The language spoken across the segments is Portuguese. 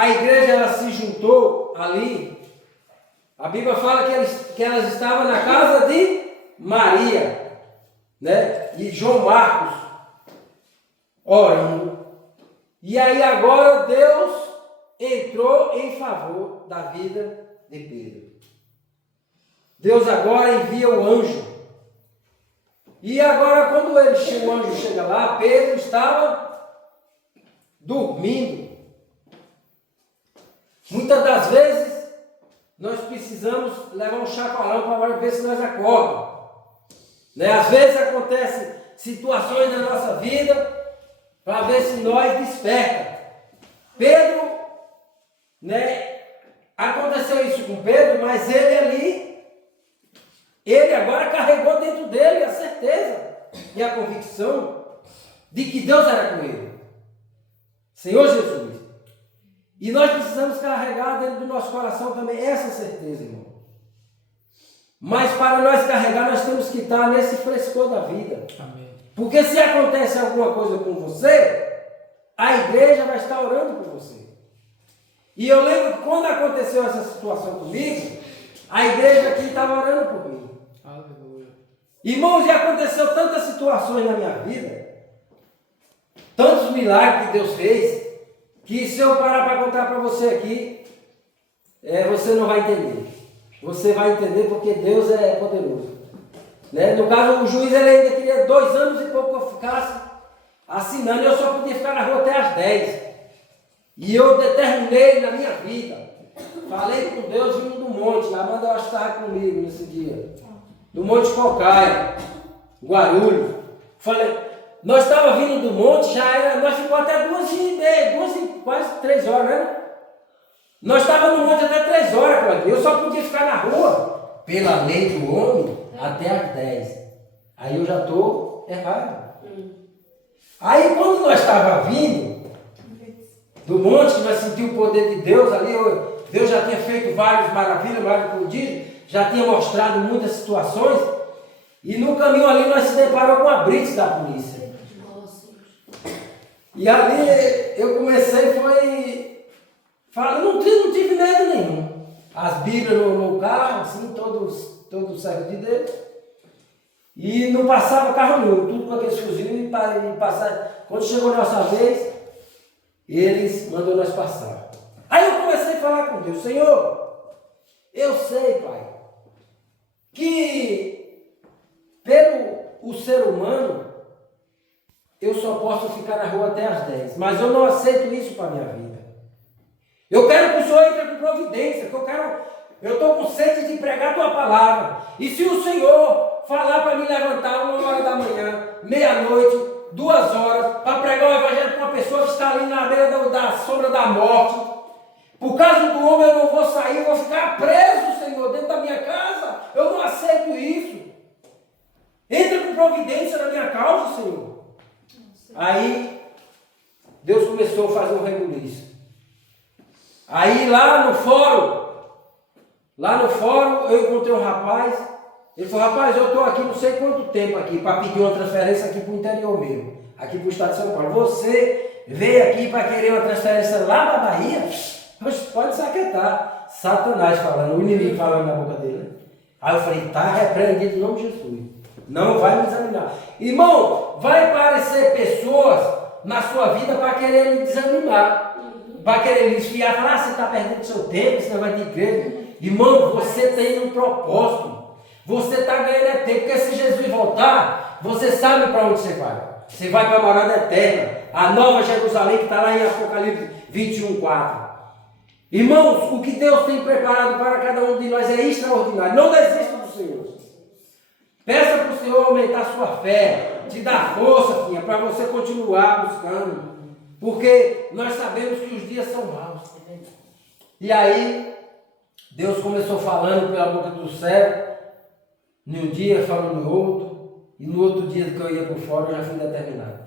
a igreja ela se juntou ali, a Bíblia fala que elas estavam na casa de Maria, né? E João Marcos orando. E aí agora Deus entrou em favor da vida de Pedro. Deus agora envia o anjo. E agora quando o anjo chega lá, Pedro estava dormindo. Muitas das vezes nós precisamos levar um chacoalhão para ver se nós acordamos. Né? Às vezes acontecem situações na nossa vida para ver se nós desperta. Pedro, né? Aconteceu isso com Pedro, mas ele agora carregou dentro dele a certeza e a convicção de que Deus era com ele. Senhor Jesus. E nós precisamos carregar dentro do nosso coração também essa certeza, irmão. Mas para nós carregar, nós temos que estar nesse frescor da vida. Amém. Porque se acontece alguma coisa com você, a igreja vai estar orando por você. E eu lembro que quando aconteceu essa situação comigo, a igreja aqui estava orando por mim. Aleluia. Irmãos, e aconteceu tantas situações na minha vida, tantos milagres que Deus fez, que se eu parar para contar para você aqui, você não vai entender. Você vai entender porque Deus é poderoso. Né? No caso, o juiz ele ainda queria 2 anos e pouco que eu ficasse assinando, e eu só podia ficar na rua até às 10. E eu determinei na minha vida. Falei com Deus vindo do monte. A Amanda estava comigo nesse dia. Do Monte Cocaia, Guarulhos. Falei, nós estávamos vindo do monte, nós ficamos até 2 quase 3 horas, né? Nós estávamos no monte até 3 horas, Claudio. Eu só podia ficar na rua, pela lei do homem, até às 10. Aí eu já estou errado. Aí quando nós estávamos vindo do monte, que nós sentimos o poder de Deus ali, Deus já tinha feito várias maravilhas, vários prodígios, já tinha mostrado muitas situações, e no caminho ali nós se deparamos com a blitz da polícia. E ali eu comecei, não tive medo nenhum. As Bíblias no carro, assim, todo servo de Deus. E não passava carro nenhum, tudo com aqueles fuzis e passar. Quando chegou a nossa vez, eles mandaram nós passar. Aí eu comecei a falar com Deus, Senhor, eu sei, Pai, que pelo o ser humano, eu só posso ficar na rua até às 10, mas eu não aceito isso para a minha vida. Eu quero que o Senhor entre com providência, eu estou com sede de pregar a tua palavra. E se o Senhor falar para me levantar 1h da manhã, meia-noite, 2 horas, para pregar o evangelho para uma pessoa que está ali na beira da sombra da morte, por causa do homem eu não vou sair, eu vou ficar preso, Senhor, dentro da minha casa. Eu não aceito isso. Entra com providência na minha causa, Senhor. Aí, Deus começou a fazer um rebuliço. Aí lá no fórum, eu encontrei um rapaz. Ele falou, rapaz, eu estou aqui não sei quanto tempo aqui, para pedir uma transferência aqui para o interior mesmo, aqui para o estado de São Paulo. Você veio aqui para querer uma transferência lá da Bahia? Pode se aquietar. Satanás falando, o inimigo falando na boca dele. Né? Aí eu falei, está repreendido em nome de Jesus. Não vai me desanimar. Irmão, vai aparecer pessoas na sua vida para querer lhe desanimar. Para querer lhe esfiar, falar, você está perdendo seu tempo, você não vai de igreja. Irmão, você tem um propósito. Você está ganhando tempo, porque se Jesus voltar, você sabe para onde você vai. Você vai para a morada eterna, a nova Jerusalém que está lá em Apocalipse 21:4. Irmãos, o que Deus tem preparado para cada um de nós é extraordinário. Não desista do Senhor. Peça para o Senhor aumentar a sua fé, te dar força, filha, para você continuar buscando. Porque nós sabemos que os dias são maus. E aí, Deus começou falando pela boca do céu. Num dia falando no outro, e no outro dia que eu ia por fora eu já fui determinado.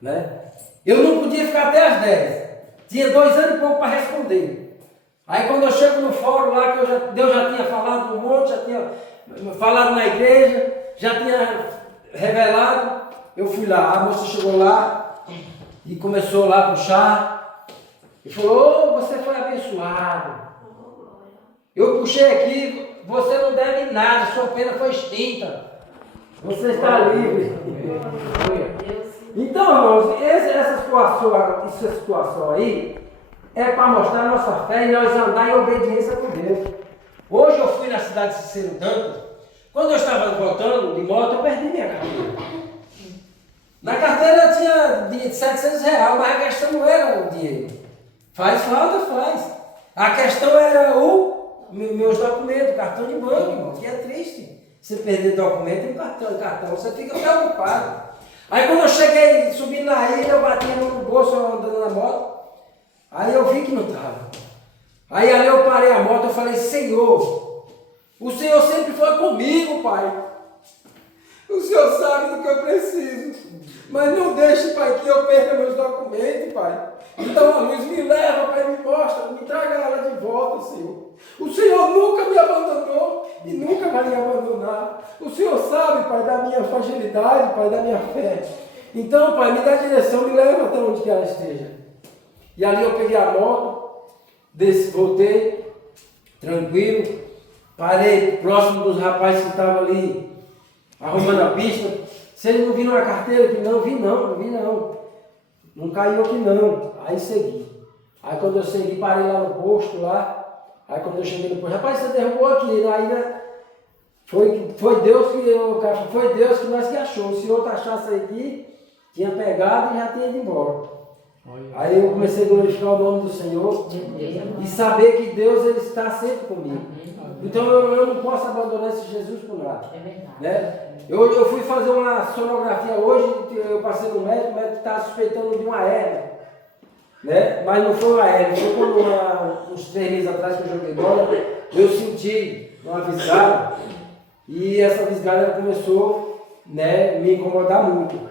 Né? Eu não podia ficar até às 10. Tinha 2 anos e pouco para responder. Aí quando eu chego no fórum lá, que Deus já tinha falado no monte, já tinha falado na igreja, já tinha revelado, eu fui lá, a moça chegou lá e começou lá a puxar. Ele falou, você foi abençoado. Eu puxei aqui, você não deve nada, sua pena foi extinta. Você está livre. Então, irmãos, essa situação aí é para mostrar a nossa fé e nós andar em obediência com Deus. Hoje eu fui na cidade de Cicero Dantas. Quando eu estava voltando de moto, eu perdi minha carteira. Na carteira tinha de R$700, mas a questão não era o dinheiro. Faz falta, faz. A questão era meus documentos, cartão de banco, irmão, que é triste. Você perder documento e um cartão, você fica preocupado. Aí quando eu cheguei subindo na ilha, eu bati no bolso andando na moto. Aí eu vi que não estava. Aí ali eu parei a moto e falei, Senhor, o Senhor sempre foi comigo, Pai. O Senhor sabe do que eu preciso. Mas não deixe, Pai, que eu perca meus documentos, Pai. Então a luz me leva, Pai, me mostra, me traga ela de volta, Senhor. O Senhor nunca me abandonou e nunca vai me abandonar. O Senhor sabe, Pai, da minha fragilidade, Pai, da minha fé. Então, Pai, me dá direção, me leva até onde que ela esteja. E ali eu peguei a moto, voltei, tranquilo, parei próximo dos rapazes que estavam ali arrumando a pista. Vocês não viram a carteira aqui? Não, vi não. Não caiu aqui não. Aí segui. Aí quando eu segui, parei lá no posto lá. Aí quando eu cheguei no posto, rapaz, você derrubou aqui. Aí né, foi Deus que nós que achou. Se o outro achasse aqui, tinha pegado e já tinha ido embora. Aí eu comecei a glorificar o nome do Senhor e saber que Deus ele está sempre comigo. Então eu não posso abandonar esse Jesus por nada. É verdade. Né? Eu fui fazer uma sonografia hoje, eu passei no médico, o médico estava suspeitando de uma hérnia. Né? Mas não foi uma hérnia, foi quando uns 3 meses atrás que eu joguei bola, eu senti uma visgada e essa visgada começou, né, me incomodar muito.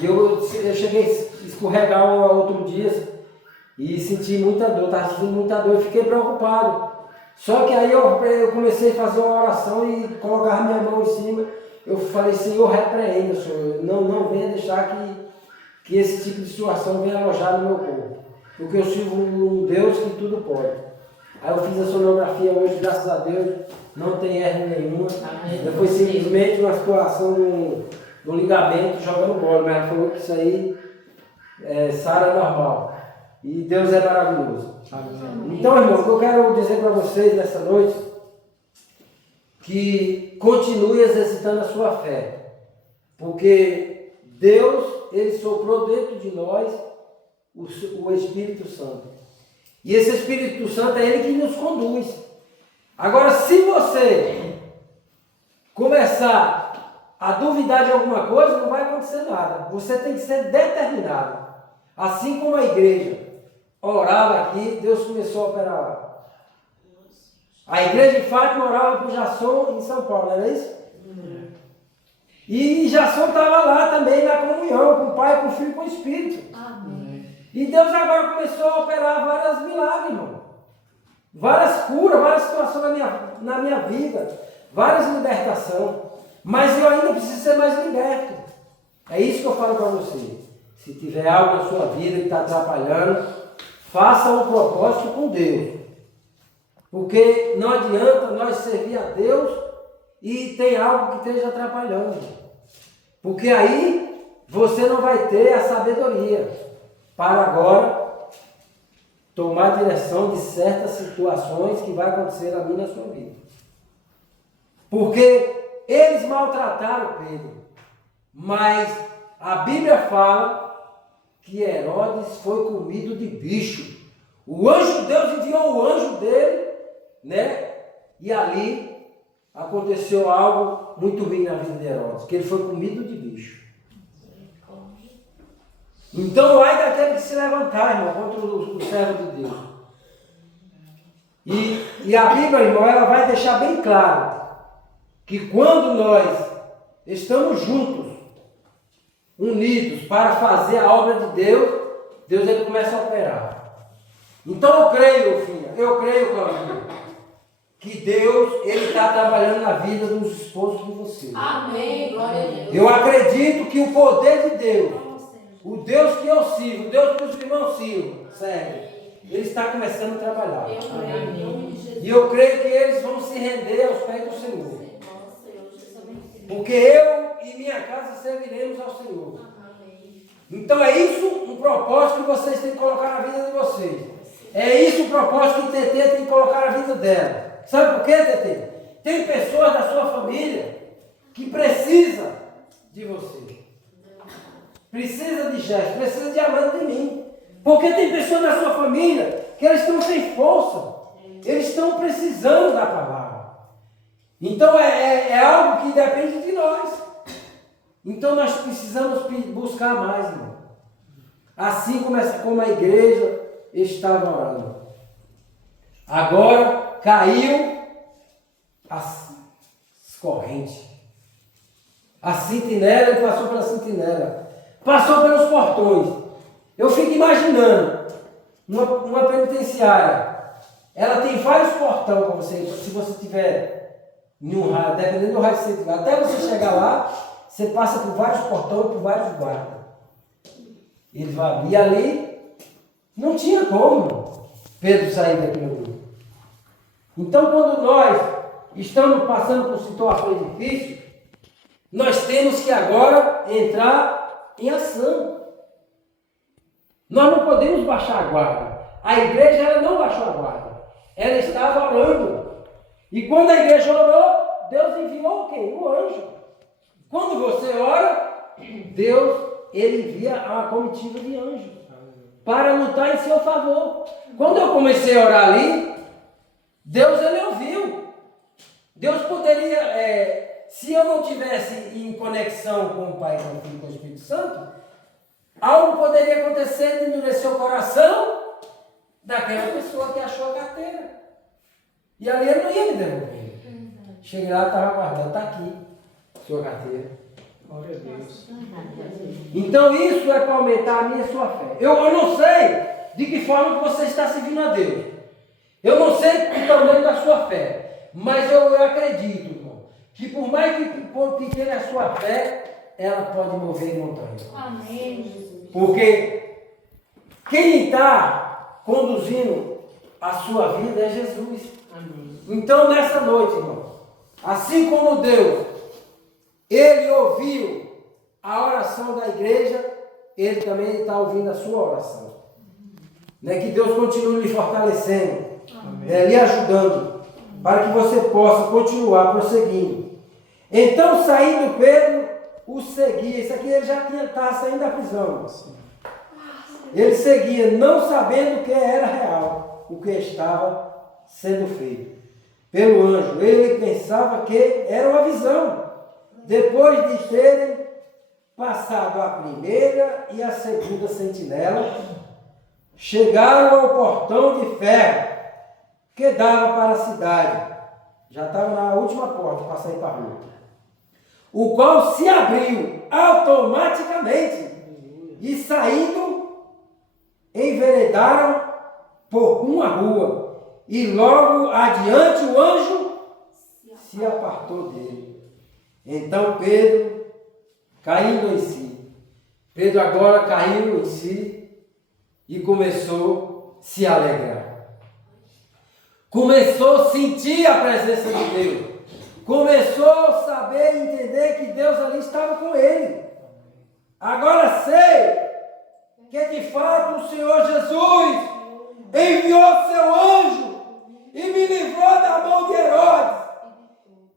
E eu cheguei a escorregar outro dia e senti muita dor, estava sentindo muita dor e fiquei preocupado. Só que aí eu comecei a fazer uma oração e colocar minha mão em cima. Eu falei, Senhor, repreenda, Senhor. Não venha deixar que esse tipo de situação venha alojar no meu corpo. Porque eu sirvo um Deus que tudo pode. Aí eu fiz a sonografia hoje, graças a Deus, não tem hérnia nenhuma. Foi simplesmente uma situação do ligamento jogando bola. Mas ela falou que isso aí é sara normal. E Deus é maravilhoso. Amém. Então, irmão, o que eu quero dizer para vocês nessa noite, que continue exercitando a sua fé. Porque Deus, Ele soprou dentro de nós o Espírito Santo. E esse Espírito Santo é Ele que nos conduz. Agora, se você começar a duvidar de alguma coisa, não vai acontecer nada. Você tem que ser determinado. Assim como a igreja orava aqui, Deus começou a operar lá. A igreja de Fátima orava por Jasson em São Paulo, não era isso? E Jasson estava lá também na comunhão, com o Pai, com o Filho e com o Espírito. Amém. E Deus agora começou a operar vários milagres, irmão. Várias curas, várias situações na minha vida, várias libertações. Mas eu ainda preciso ser mais liberto. É isso que eu falo para você. Se tiver algo na sua vida que está atrapalhando, faça um propósito com Deus. Porque não adianta nós servir a Deus e tem algo que esteja atrapalhando. Porque aí você não vai ter a sabedoria para agora tomar direção de certas situações que vai acontecer na minha e na sua vida. Porque eles maltrataram Pedro. Mas a Bíblia fala que Herodes foi comido de bicho. O anjo de Deus enviou o anjo dele, né? E ali aconteceu algo muito ruim na vida de Herodes, que ele foi comido de bicho. Então, ai daquele que se levantar, irmão, contra o servo de Deus. E a Bíblia, irmão, ela vai deixar bem claro que quando nós estamos juntos, unidos para fazer a obra de Deus, Deus ele começa a operar. Então eu creio, filha, Claudinha, que Deus ele está trabalhando na vida dos esposos de vocês. Amém, glória a Deus. Eu acredito que o poder de Deus, o Deus que eu sirvo, o Deus que os irmãos servem, ele está começando a trabalhar. Amém. E eu creio que eles vão se render aos pés do Senhor. Porque eu e minha casa serviremos ao Senhor. Então é isso um propósito que vocês têm que colocar na vida de vocês. É isso o propósito que TT tem que colocar na vida dela. Sabe por quê, TT? Tem pessoas da sua família que precisam de você. Precisa de gesto, precisa de amor de mim. Porque tem pessoas da sua família que elas estão sem força. Eles estão precisando da palavra. Então é algo que depende de nós. Então nós precisamos buscar mais, irmão. Assim como a igreja estava orando. Agora caiu as correntes. A sentinela, ele passou pela sentinela. Passou pelos portões. Eu fico imaginando uma penitenciária. Ela tem vários portões para você. Se você tiver em um raio, dependendo do raio que você tiver. Até você chegar lá, você passa por vários portões, por vários guardas. Eles vão abrir ali. Não tinha como Pedro sair daquele lugar. Então, quando nós estamos passando por situações difíceis, nós temos que agora entrar em ação. Nós não podemos baixar a guarda. A igreja ela não baixou a guarda. Ela estava orando. E quando a igreja orou, Deus enviou quem? O anjo. Quando você ora, Deus ele envia uma comitiva de anjos para lutar em seu favor. Quando eu comecei a orar ali, Deus ele ouviu. Deus poderia, se eu não tivesse em conexão com o Pai, com o Filho e com o Espírito Santo, algo poderia acontecer de endurecer o coração daquela pessoa que achou a carteira. E ali ele não ia me devolver. Cheguei lá, estava guardando, está aqui, sua carteira. Glória a Deus. Então isso é para aumentar a minha e a sua fé. Eu não sei de que forma que você está servindo a Deus. Eu não sei o tamanho da sua fé. Mas eu acredito, irmão, que por mais que pequena a sua fé, ela pode mover montanhas. Amém, Jesus. Porque quem está conduzindo a sua vida é Jesus. Amém. Então nessa noite, irmão, assim como Deus, ele ouviu a oração da igreja, ele também está ouvindo a sua oração. Né? Que Deus continue lhe fortalecendo, lhe ajudando, para que você possa continuar prosseguindo. Então, saindo Pedro, o seguia. Isso aqui ele já estava saindo da prisão. Ele seguia, não sabendo o que era real, o que estava sendo feito pelo anjo. Ele pensava que era uma visão. Depois de terem passado a primeira e a segunda sentinela, chegaram ao portão de ferro que dava para a cidade. Já estava na última porta para sair para a rua. O qual se abriu automaticamente e saindo, enveredaram por uma rua. E logo adiante o anjo se apartou dele. Então Pedro, caindo em si, Pedro agora caiu em si e começou a se alegrar. Começou a sentir a presença de Deus. Começou a saber e entender que Deus ali estava com ele. Agora sei que de fato o Senhor Jesus enviou seu anjo e me livrou da mão de Herodes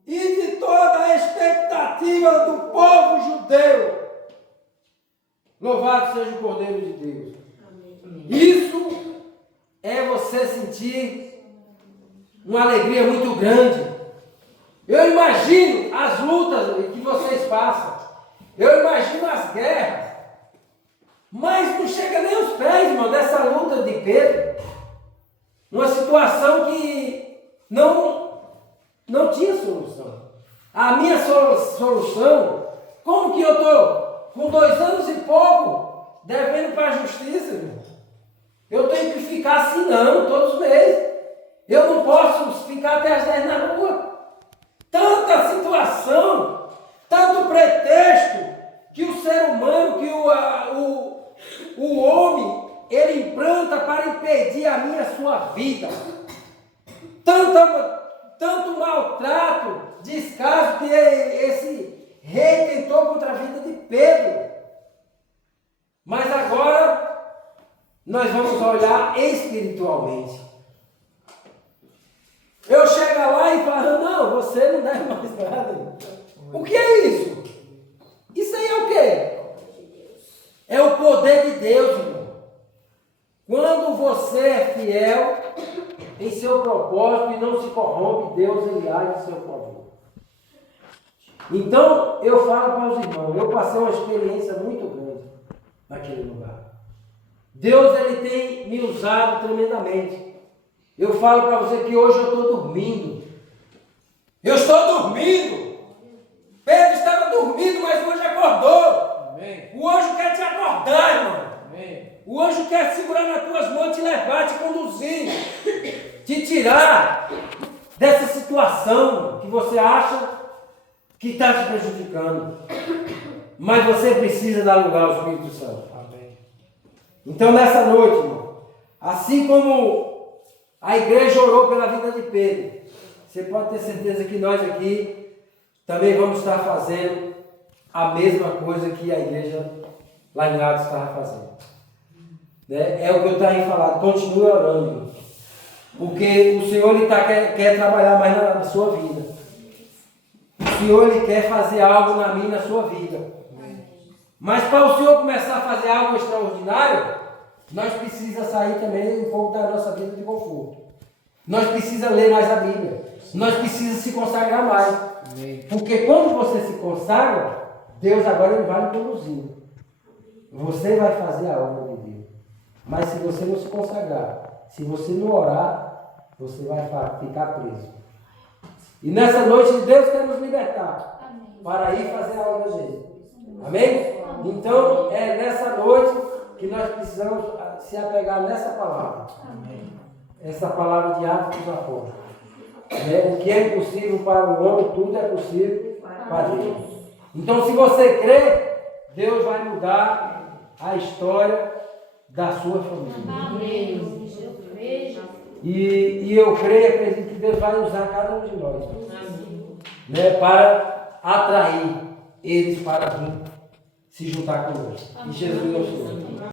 e de toda a expectativa do povo judeu. Louvado seja o Cordeiro de Deus. Amém. Isso é você sentir uma alegria muito grande. Eu imagino as lutas que vocês passam. Eu imagino as guerras. Mas não chega nem aos pés, irmão, dessa luta de Pedro. Uma situação que não tinha solução. A minha solução, como que eu estou com 2 anos e pouco devendo para a justiça, irmão? Eu tenho que ficar assinando todos os meses. Eu não posso ficar até as 10 na rua. Tanta situação, tanto pretexto que o ser humano, que o homem, ele implanta para impedir impedir a minha, a sua vida. Tanto maltrato, descaso que esse rei tentou contra a vida de Pedro. Mas agora nós vamos olhar espiritualmente. Eu chego lá e falo, não, você não deve mais nada. O que é isso? Isso aí é o quê? É o poder de Deus, irmão. Quando você é fiel em seu propósito e não se corrompe, Deus ele age em seu favor. Então, eu falo para os irmãos, eu passei uma experiência muito grande naquele lugar. Deus ele tem me usado tremendamente. Eu falo para você que hoje eu estou dormindo. Eu estou dormindo. Pedro estava dormindo, mas hoje acordou. Amém. O anjo quer te acordar, irmão. Amém. O anjo quer segurar nas tuas mãos, te levar, te conduzir, te tirar dessa situação que você acha que está te prejudicando. Mas você precisa dar lugar ao Espírito Santo. Amém. Então nessa noite, irmão, assim como a igreja orou pela vida de Pedro, você pode ter certeza que nós aqui também vamos estar fazendo a mesma coisa que a igreja lá em Atos estava fazendo. Né? É o que eu tenho falado, continue orando, irmão, porque o Senhor ele quer trabalhar mais na sua vida. O Senhor ele quer fazer algo na minha e na sua vida. Mas para o Senhor começar a fazer algo extraordinário, nós precisamos sair também um pouco da nossa vida de conforto. Nós precisamos ler mais a Bíblia. Nós precisamos se consagrar mais. Porque quando você se consagra, Deus agora ele vai lhe conduzindo. Você vai fazer a obra de Deus. Mas se você não se consagrar, se você não orar, você vai ficar preso. E nessa noite Deus quer nos libertar. Amém. Para ir fazer a obra dele. Amém? Então é nessa noite que nós precisamos se apegar nessa palavra. Amém. Essa palavra de Atos dos Apóstolos. O que é impossível para o homem, tudo é possível para Deus. Então se você crê, Deus vai mudar a história da sua família. Amém. E eu creio e acredito que Deus vai usar cada um de nós, né, para atrair eles para vir se juntar conosco. E Jesus nos